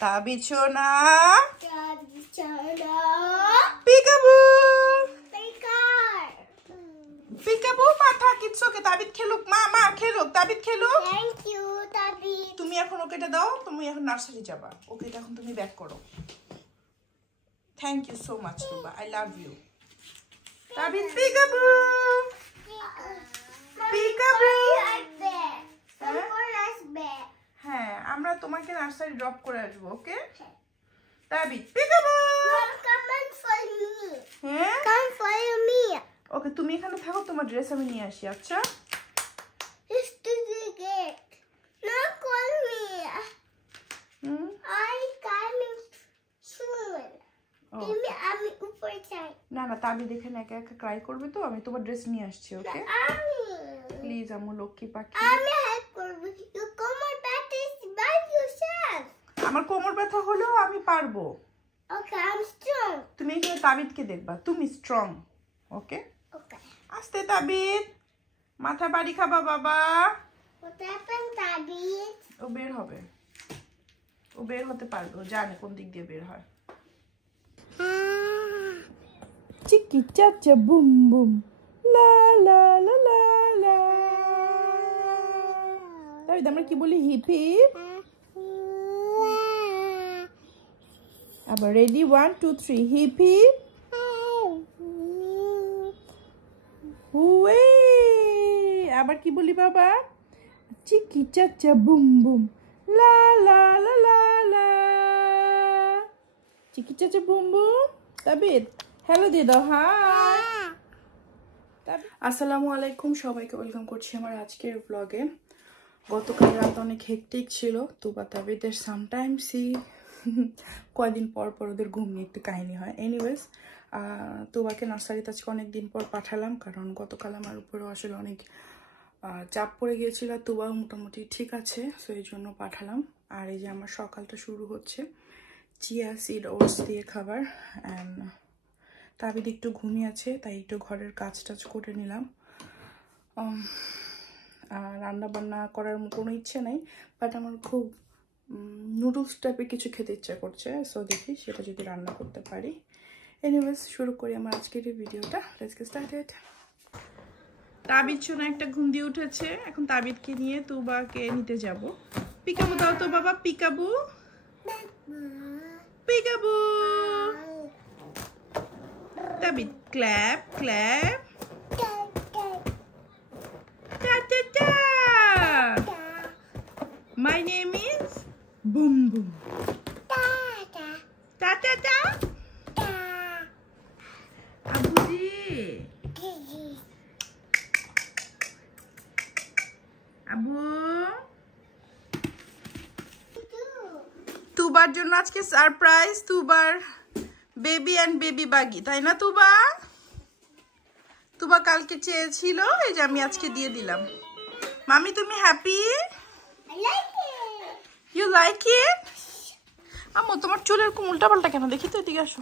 তাবিদ সোনা peekaboo peekaboo মাথা Kitts ওকে তাবিদ খেলুক মা খেলুক তাবিদ খেলুক থ্যাংক ইউ তাবিদ তুমি এখন ওকে এটা দাও তুমি এখন নার্সারি যাবা ওকে এটা এখন তুমি ব্যাক করো thank you so much Ruba I love you Tabid peekaboo peekaboo হ্যাঁ আমরা তোমাকে নার্সারি ড্রপ করে আসবো ওকে তাবিদ পিকাবু ওকে তুমি এখানে থাকো তোমার ড্রেস আমি নিয়ে আসি আচ্ছা না না তাবিদ এখানে একা একা ক্রাই করবে তো আমি তোমার ড্রেস নিয়ে আসছি ওকে প্লিজ আমু লক্ষ্মী পাখি আমার কোমর ব্যথা হলেও আমি পারবো তুমি এখানে তাবিদকে দেখবা তুমি স্ট্রং ওকে আস্তে তাবিদ মাথা বাড়ি খাবা বাবা ও বের হবে ও বের হতে পারবে ও জানে কোন দিক দিয়ে বের হয় চিকি চাচা বুম বুম লা লা লা লা লা তাবিদ আমরা কি বলি হিপ হিপ আবার রেডি 1 2 3 হিপ হিপ হুয়ে আবার কি বলি বাবা চিকি চাচা বুম বুম লা লা লা লা লা চিকি চাচা বুম বুম তাবিদ হ্যালো দিয়ে দাও হাই আসসালামু আলাইকুম সবাইকে ওয়েলকাম করছি আমার আজকের ব্লগে গতকাল রাত অনেক হেক্টিক ছিল তুবা তাবিদের সামটাইমসই কয়েকদিন পর পর ওদের ঘুম নিয়ে একটু কাহিনী হয় এনিওয়েজ তুবাকে নার্সারিতে আজকে অনেকদিন পর পাঠালাম কারণ গতকাল আমার উপরে আসলে অনেক চাপ পড়ে গিয়েছিল তুবাও মোটামুটি ঠিক আছে সো এই জন্য পাঠালাম আর এই যে আমার সকালটা শুরু হচ্ছে চিয়া সিড ওটস দিয়ে খাবার অ্যান্ড তাবিদ একটু ঘুমিয়ে আছে তাই একটু ঘরের কাজ টাজ করে নিলাম রান্না বান্না করার কোনো ইচ্ছে নেই বাট আমার খুব নুডলস টাইপের কিছু খেতে ইচ্ছা করছে সো দেখি সেটা যদি রান্না করতে পারি এনিওয়েজ শুরু করি আমার আজকের এই ভিডিওটা লেটস গেট স্টার্টেড তাবিদ সোনা একটা ঘুম দিয়ে উঠেছে এখন তাবিদকে নিয়ে তুবাকে নিতে যাব পিকাবু দাও তো বাবা peekaboo peekaboo Tabid clap clap ta ta ta my name is boom boom ta ta ta abuji abu তুবার জন্য আজকে সারপ্রাইজ তুবার বেবি এন্ড বেবি বাগি তাই না তুবা তুবা কালকে চেয়েছিল এই যে আমি আজকে দিয়ে দিলাম মামি তুমি হ্যাপি ইউ লাইক ইট আম্মু তোমার চুলের কোন উল্টা পাল্টা কেন দেখি তো এদিকে আসো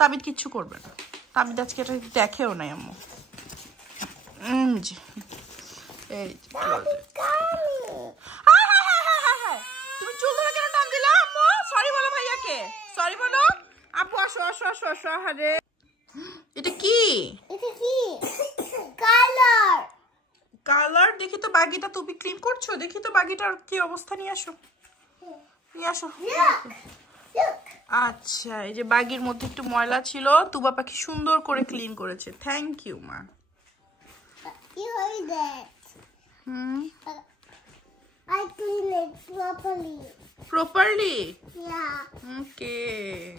তাবিদ কিচ্ছু করবে না তাবিদ আজকে এটা দেখেও নাই আম্মু জি এই তুমি চুল ধরে কেন টান দিলা আম্মু সরি বলো ভাইয়াকে সরি বলো আপু আসো আসো আসো আসো আরে এটা কি কালার কালার দেখি তো বাগিটা তুমি ক্লিন করছো দেখি তো বাগিটার কি অবস্থা নিয়ে আসো আচ্ছা এই যে বাগির মধ্যে একটু ময়লা ছিল তুবা পাখি সুন্দর করে ক্লিন করেছে থ্যাংক ইউ মা I clean it properly yeah okay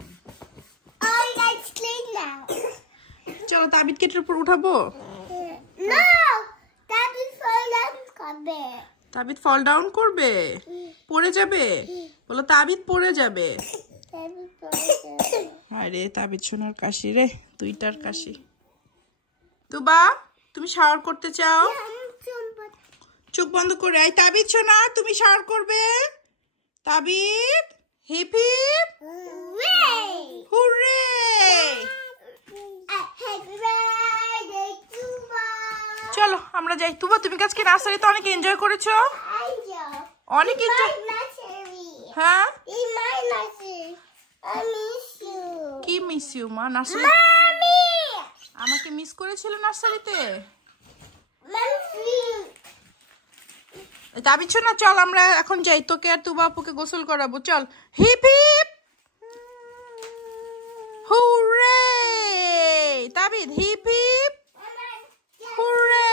oh it's clean now চলো তাবিদ কেটের উপর উঠাবো no তাবিদ ফল ডাউন করবে পড়ে যাবে বলো তাবিদ পড়ে যাবে আরে তাবিদ সোনার কাশি রে দুইটার কাশি তুবা তুমি শাওয়ার করতে চাও চোখ বন্ধ করে আই তাবিদ সোনা তুমি শাওয়ার করবে তাবিদ হিপ হিপ হুররে চলো আমরা যাই। তুবা তুমি আজকে নার্সারিতে অনেক এনজয় করেছো? অনেক এনজয়। হ্যাঁ কি মিস ইউ মা? নার্সারি আমাকে মিস করেছিল নার্সারিতে? তাবিছ না, চল আমরা এখন যাই, তোকে আর তুবা আপুকে গোসল করাবো। চল hip hip hurray, তাবিদ hip hip hurray.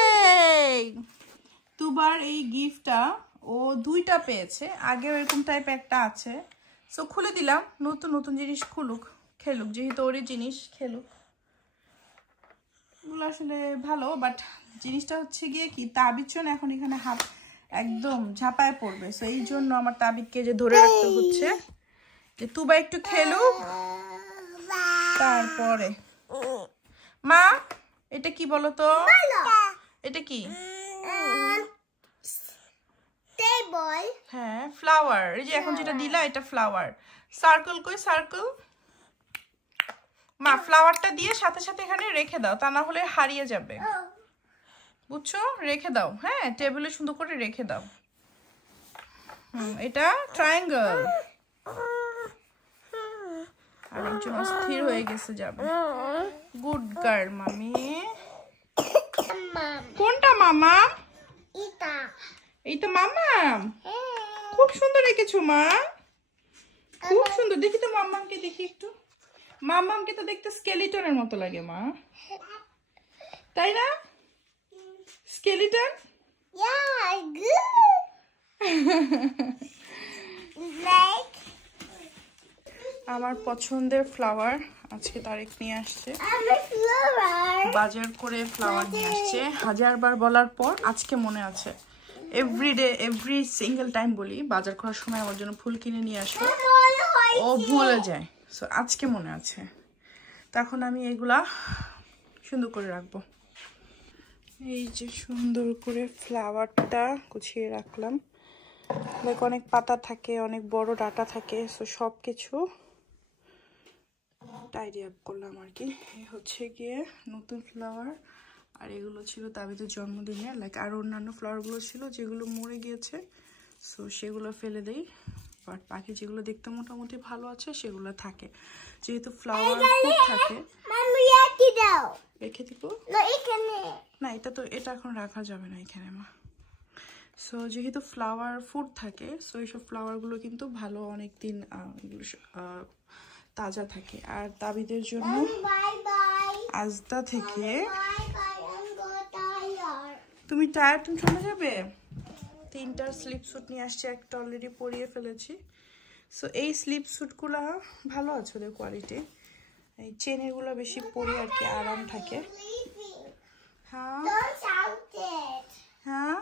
তুবার এই গিফটটা ও 2টা পেয়েছে, আগেও এরকম টাইপ একটা আছে। সো খুলে দিলাম, নতুন নতুন জিনিস খুলুক, খেলুক, যেহেতু ওরই জিনিস খেলুক। এগুলো আসলে ভালো, বাট জিনিসটা হচ্ছে গিয়ে কি, তাবিজ না এখন এখানে হাত একদম ঝাঁপায় পড়বে। সো এই জন্য আমার তাবিদকে যে ধরে রাখতে হচ্ছে, যে তুবা একটু খেলুক তারপরে। মা এটা কি বলো তো? এটা কি? হ্যাঁ ফ্লাওয়ার। এই যে এখন যেটা দিলা এটা ফ্লাওয়ার। সার্কেল কই সার্কেল? মা ফ্লাওয়ারটা দিয়ে সাথে সাথে এখানে রেখে দাও, তা না হলে হারিয়ে যাবে, বুঝছো? রেখে দাও, হ্যাঁ টেবিলে সুন্দর করে রেখে দাও। এটা ট্রায়াঙ্গেল। আরেকজন অস্থির হয়ে গেছে, যাবে। গুড গার্ল মামি। কোনটা মামা? এইটা মামা। খুব সুন্দর রেখেছো মা, খুব সুন্দর। দেখি তো মাম্মামকে, দেখি একটু। মাম্মামকে তো দেখতে স্কেলিটনের মতো লাগে মা, তাই না? স্কেলিটন। আমার পছন্দের ফ্লাওয়ার আজকে তারেক নিয়ে আসছে, বাজার করে ফ্লাওয়ার নিয়ে আসছে। 1000 বার বলার পর আজকে মনে আছে। এভরিডে এভরি সিঙ্গেল টাইম বলি বাজার করার সময় আমার জন্য ফুল কিনে নিয়ে আসো, ও ভুলে যায়। সো আজকে মনে আছে, তখন আমি এগুলা সুন্দর করে রাখবো। এই যে সুন্দর করে ফ্লাওয়ারটা গুছিয়ে রাখলাম। লাইক অনেক পাতা থাকে, অনেক বড় ডাটা থাকে, সো সব কিছু টাইডি আপ করলাম আর কি। এই হচ্ছে গিয়ে নতুন ফ্লাওয়ার, আর এগুলো ছিল তাবিদের জন্মদিনে। লাইক আরও অন্যান্য ফ্লাওয়ারগুলো ছিল যেগুলো মরে গিয়েছে, সো সেগুলো ফেলে দেই। বাট বাকি যেগুলো দেখতে মোটামুটি ভালো আছে সেগুলো থাকে, যেহেতু ফ্লাওয়ার ফুড থাকে। রেখে দিব না, এটা তো এটা এখন রাখা যাবে না এখানে মা। সো যেহেতু ফ্লাওয়ার ফুড থাকে, সো এইসব ফ্লাওয়ারগুলো কিন্তু ভালো, অনেক দিন তাজা থাকে। আর তাবিদের জন্য আজদা থেকে তুমি টায়ার, তুমি চলে যাবে। 3টা স্লিপ স্যুট নিয়ে আসছে, একটা অলরেডি পরিয়ে ফেলেছি। সো এই স্লিপ স্যুটগুলো ভালো আছে ওদের কোয়ালিটি, এই চেনেরগুলো বেশি পরি আর কি, আরাম থাকে। হ্যাঁ হ্যাঁ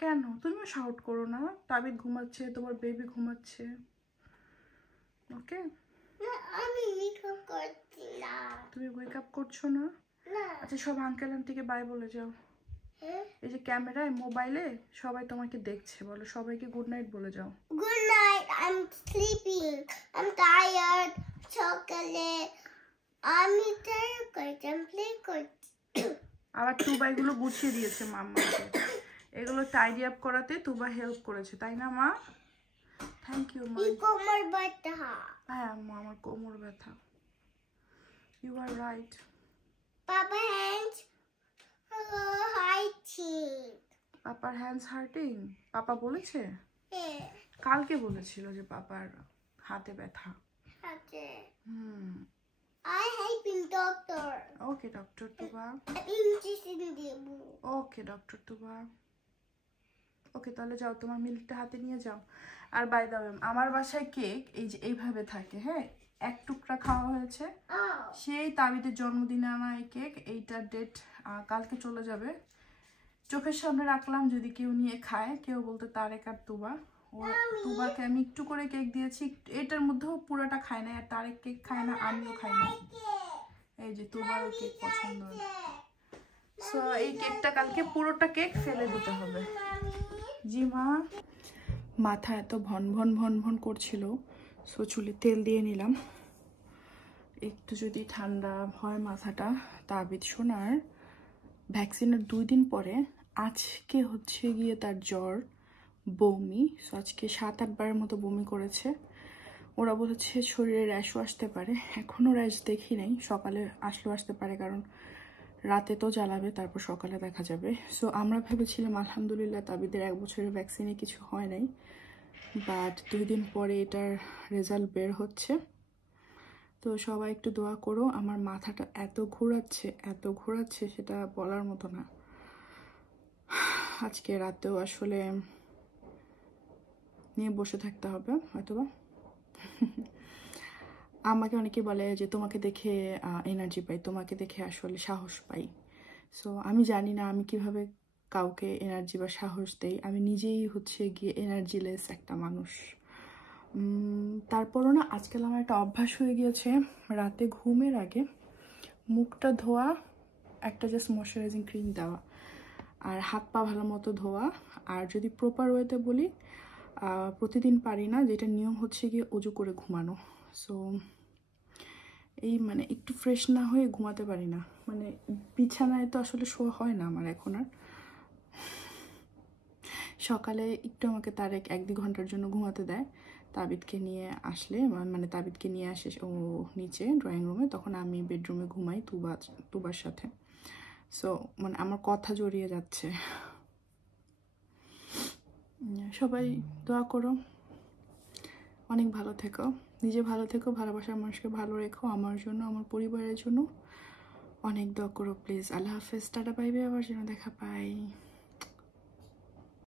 কেন তুমিও শাউট করো না? তাবিদ ঘুমাচ্ছে, তোমার বেবি ঘুমাচ্ছে, ওকে? তুমি ওয়েক আপ করছো না? আচ্ছা সব আঙ্কেল আন্টিকে বাই বলে যাও। এই যে ক্যামেরায় মোবাইলে সবাই তোমাকে দেখছে, বলো সবাইকে গুড নাইট বলে যাও। Good night. I'm sleeping. I'm tired. Chocolate. I'm tired. I'm playing. আবার তুবা এগুলো গুছিয়ে দিয়েছে মাম্মাকে, এগুলো টাইডি আপ করাতে তুবা হেল্প করেছে, তাই না মা? থ্যাংক ইউ মা। কোমর ব্যথা। হ্যাঁ আম্মু আমার কোমর ব্যথা। You are right. Papa hands hurting. পাপার হ্যান্ডস হার্টিং? পাপা বলেছে? কালকে বলেছিল যে পাপার হাতে ব্যথা। I helping doctor. Okay doctor Tuba. Okay doctor Tuba. Okay তাহলে যাও, তোমার মিল্কটা হাতে নিয়ে যাও। আর বাই দ্য ওয়ে আমার বাসায় কেক এই যে এইভাবে থাকে, হ্যাঁ এক টুকরা খাওয়া হয়েছে, সেই তাবিদের জন্মদিনে আনা এই কেক। এইটার ডেট কালকে চলে যাবে। চোখের সামনে রাখলাম, যদি কেউ নিয়ে খায়, কেউ বলতে তারেক আর তুবা। তুবাকে আমি একটু করে কেক দিয়েছি, এটার মধ্যেও পুরোটা খায় না, আর তারেক কেক খায় না, আমিও খাই না। এই যে তুবারও কেক পছন্দ। সো এই কেকটা কালকে পুরোটা কেক ফেলে দিতে হবে। জি মা। মাথা এত ভন ভন ভন ভন করছিল, সো চুলে তেল দিয়ে নিলাম। একটু যদি ঠান্ডা হয় মাথাটা, তাবিদ সোনার ভ্যাকসিনের 2 দিন পরে আজকে হচ্ছে গিয়ে তার জ্বর, বমি। সো আজকে 7-8 বারের মতো বমি করেছে। ওরা বলেছে শরীরে র্যাশও আসতে পারে, এখনও র্যাশ দেখি নাই, সকালে আসলেও আসতে পারে, কারণ রাতে তো জ্বালাবে, তারপর সকালে দেখা যাবে। সো আমরা ভেবেছিলাম আলহামদুলিল্লাহ তাবিদের 1 বছরের ভ্যাকসিনে কিছু হয় নাই, বাট 2 দিন পরে এটার রেজাল্ট বের হচ্ছে। তো সবাই একটু দোয়া করো। আমার মাথাটা এত ঘোরাচ্ছে সেটা বলার মতো না। আজকে রাতেও আসলে নিয়ে বসে থাকতে হবে হয়তোবা। আমাকে অনেকে বলে যে তোমাকে দেখে এনার্জি পাই, তোমাকে দেখে আসলে সাহস পাই। সো আমি জানি না আমি কিভাবে কাউকে এনার্জি বা সাহস দেই। আমি নিজেই হচ্ছে গিয়ে এনার্জিলেস একটা মানুষ। তারপরও না আজকাল আমার একটা অভ্যাস হয়ে গিয়েছে, রাতে ঘুমের আগে মুখটা ধোয়া, একটা জাস্ট ময়শ্চারাইজিং ক্রিম দেওয়া, আর হাত পা ভালো মতো ধোয়া। আর যদি প্রপার ওয়েতে বলি, প্রতিদিন পারি না, যেটা নিয়ম হচ্ছে গিয়ে অজু করে ঘুমানো। সো এই মানে একটু ফ্রেশ না হয়ে ঘুমাতে পারি না, মানে বিছানায় তো আসলে শোয়া হয় না আমার এখন আর। সকালে একটু আমাকে তারেক 1-2 ঘন্টার জন্য ঘুমাতে দেয়, তাবিদকে নিয়ে আসলে, মানে তাবিদকে নিয়ে আসে ও নিচে ড্রয়িং রুমে, তখন আমি বেডরুমে ঘুমাই তুবার সাথে। সো মানে আমার কথা জড়িয়ে যাচ্ছে। সবাই দোয়া করো, অনেক ভালো থেকো, নিজে ভালো থেকো, ভালোবাসার মানুষকে ভালো রেখো। আমার জন্য, আমার পরিবারের জন্য অনেক দোয়া করো প্লিজ। আল্লাহ হাফেজ, টাটা, বাই বাই, আবার যেন দেখা পাই।